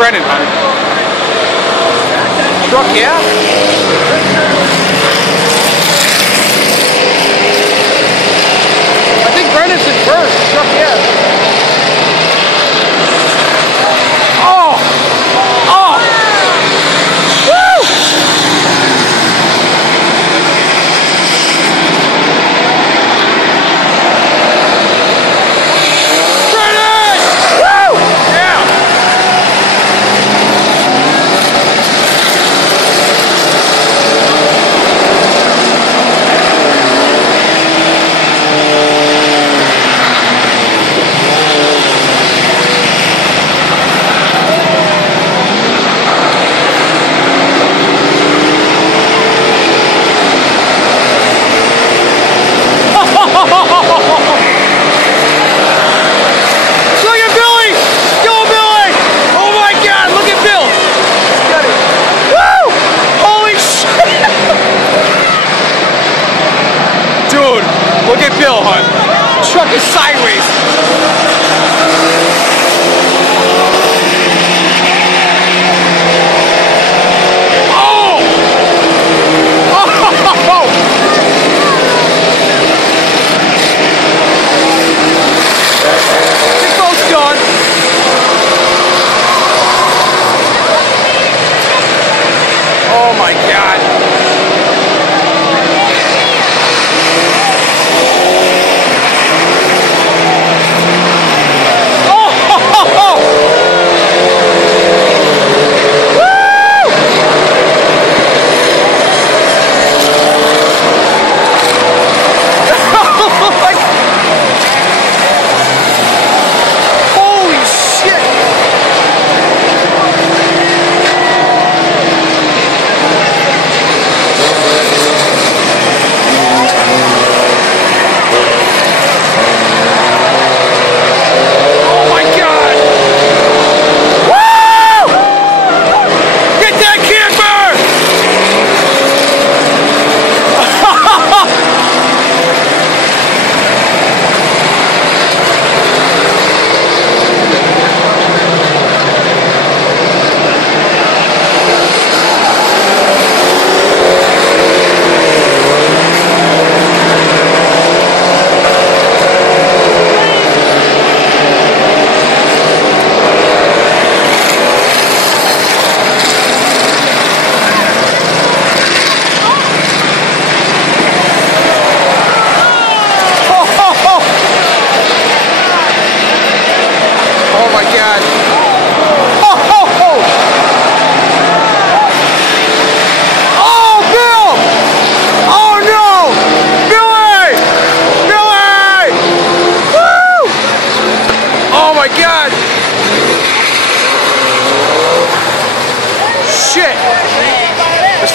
Brennan, honey. Truck, yeah? I think Brennan's in first. Truck, yeah. Oh! Oh! Woo! Brennan! Woo! Yeah! Look at Bill, hon. Truck is sideways. Oh! Oh! Big boat's gone. Oh my God.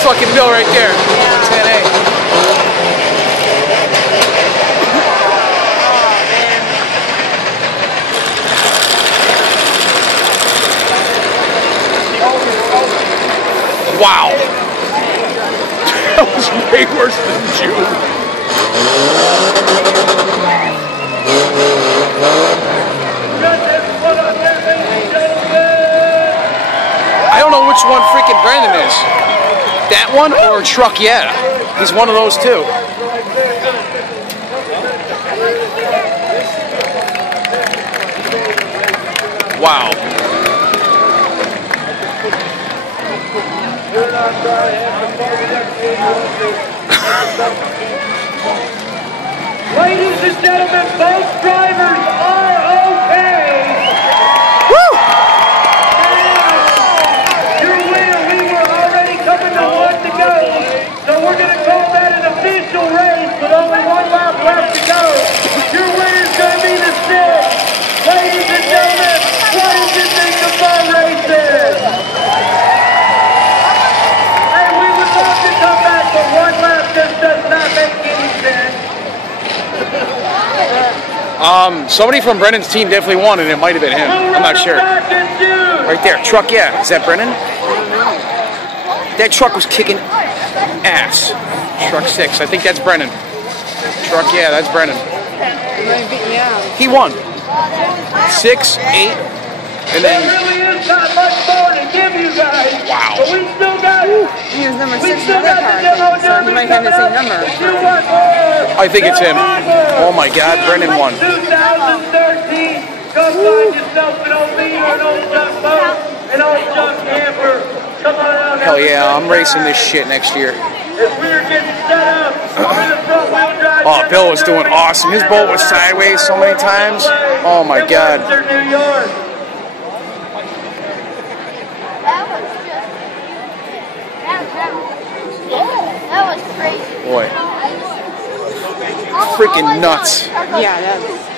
Fucking Bill right there. 10A. Wow. That was way worse than June. I don't know which one freaking Brandon is. That one or Truck, yeah. He's one of those two. Wow. Ladies and gentlemen, both drivers are okay. Woo! Your winner, we were already coming to one to go, so we're going to call that an official race with only one lap left to go. Your winner's going to be the sixth. Ladies and gentlemen, what did you think of our races? Hey, we would love to come back, but one lap just does not make any sense. Somebody from Brennan's team definitely won, and it might have been him. I'm not sure. Right there, Truck, yeah. Is that Brennan? That truck was kicking ass. Truck 6, I think that's Brennan. Truck, yeah, that's Brennan. He won. 6, 8, and then got much more to give you guys. Wow. But we still got He was number 6 in the other car, so he might have the same number. I think it's him. Oh my God, Brennan won. 2013. Come find yourself an old leader, an old junk boat, an old junk camper. Come on out. Hell yeah, I'm racing this shit next year. As we're getting set up for the front wheel drive. Oh, Bill was doing awesome. His boat was sideways so many times. Oh my God. New York. That was crazy. Boy. Freaking nuts. Yeah, that's...